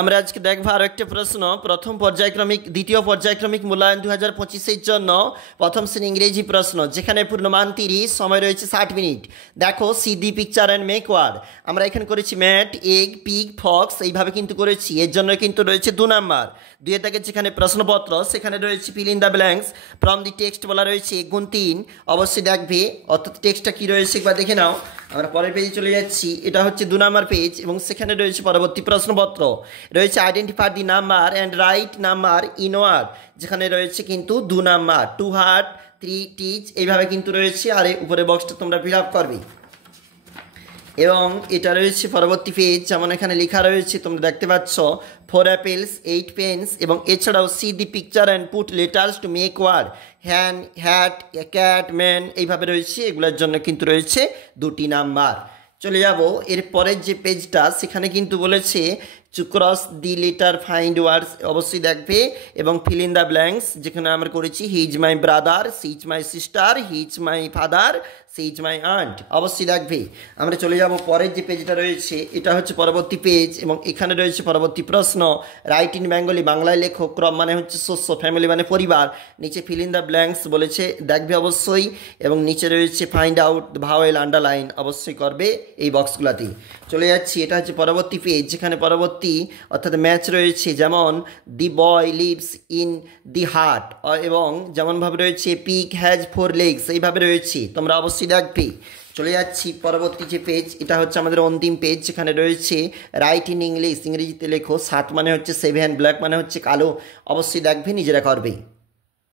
আমরা আজকে দেখব আরও একটা প্রশ্ন। প্রথম পর্যায়ক্রমিক দ্বিতীয় পর্যায়ক্রমিক মূল্যায়ন 2025-এর জন্য প্রথম শ্রেণী ইংরেজি প্রশ্ন, যেখানে পূর্ণমান 30, সময় রয়েছে 60 মিনিট। দেখো see the picture and make word. আমরা এখানে করেছি ম্যাট, এগ, পিগ, ফক্স, এইভাবে কিন্তু করেছি। এর জন্য কিন্তু রয়েছে 2 নাম্বার। 2 থেকে যেখানে প্রশ্নপত্র সেখানে রয়েছে fill in the blanks from the text বলা রয়েছে 1 × 3। অবশ্যই দেখবে, অর্থাৎ টেক্সটটা কী রয়েছে একবার দেখে নাও। আমরা পরের পেজে চলে যাচ্ছি, এটা হচ্ছে 2 নাম্বার পেজ এবং সেখানে রয়েছে পরবর্তী প্রশ্নপত্র রয়েছে identify the number and write number in word, যেখানে রয়েছে কিন্তু 2 নাম্বার 2 হার্ট 3 টিচ, এইভাবে কিন্তু রয়েছে। আর এই উপরে বক্সটা তোমরা ফিল আপ করবে এবং এটা রয়েছে পরবর্তী পেজ। যেমন এখানে লেখা রয়েছে তোমরা দেখতে পাচ্ছ 4 অ্যাপেলস 8 পেন্স, এবং এছাড়াও see the picture and put letters to make word hand, hat, cat, man, এইভাবে রয়েছে। এগুলোর জন্য কিন্তু রয়েছে 2টি নাম্বার। চলে যাব এর পরের যে পেজটা, সেখানে কিন্তু বলেছে to cross the letter find words, অবশ্যই দেখবে, এবং ফিল ইন দ্য ব্ল্যাঙ্কস, যেখানে আমরা করেছি he is my brother, she is my sister, he is my father, she is my aunt, অবশ্যই দেখবে। আমরা চলে যাব পরের যে পেজটা রয়েছে, এটা হচ্ছে পরবর্তী পেজ এবং এখানে রয়েছে পরবর্তী প্রশ্ন। রাইট ইন বেঙ্গলি, বাংলায় লেখো। ক্রম মানে হচ্ছে শস্য, ফ্যামিলি মানে পরিবার। নিচে ফিল ইন দ্য ব্ল্যাঙ্কস বলেছে, দেখবে অবশ্যই, এবং নিচে রয়েছে ফাইন্ড আউট ভাওয়েল, আন্ডারলাইন, অবশ্যই করবে এই বক্সগুলোতে। চলে যাচ্ছি, এটা হচ্ছে পরবর্তী পেজ, যেখানে পরবর্তী অর্থাৎ ম্যাচ রয়েছে, যেমন দি বয় লিভস ইন দি হার্ট, এবং যেমনভাবে রয়েছে পিগ হ্যাজ 4 লেগস, এইভাবে রয়েছে, তোমরা অবশ্যই দেখবে। চলে যাচ্ছি পরবর্তী যে পেজ, এটা হচ্ছে আমাদের অন্তিম পেজ, যেখানে রয়েছে রাইট ইন ইংলিশ, ইংরেজিতে লেখো। 7 মানে হচ্ছে 7, ব্ল্যাক মানে হচ্ছে কালো, অবশ্যই দেখবে, নিজেরা করবে।